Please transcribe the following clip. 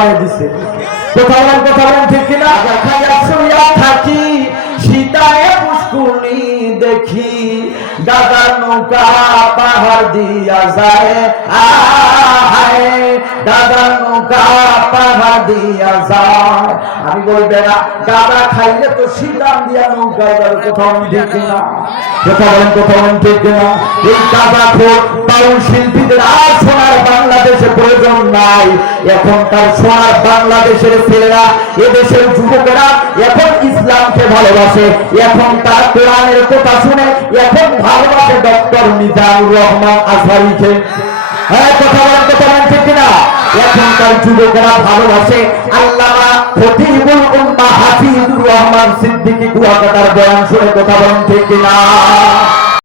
বানিয়ে দিছে। কথা বলেন ঠিক কিনা? খাইয়া শুইয়া থাকি সীতায় পুষ্কুনি দেখি, দাদার নৌকা পাহাড় দিয়া যায়, দাদার নৌকা পাহাড় দিয়া যায়। আমি বলবে না দাদা খাইলে তো সীতাম দিয়া নৌকায় যাবে। কোথাও ঠিক কিনা? কথা বলেন ঠিক কিনা? এই দাদা খোর বাউল শিল্পীদের আর সোনার বাংলাদেশে প্রয়োজন নাই। এখনকার সোনার বাংলাদেশের ছেলেরা, এদেশের যুবকেরা এখন ইসলামকে ভালোবাসে, এখন তার কোরআনের কথা শুনে এখন ভালোবাসে ডক্টর মিজানুর রহমান আজহারীকে। হ্যাঁ, কথা বলেন ঠিক কিনা? এখনকার যুবকেরা ভালোবাসে আল্লামা খতিবুল উম্মাহ হাফিজুর রহমান সিদ্দিকী কুয়াকাটার বয়ান শুনে। কথা বলেন ঠিক কিনা?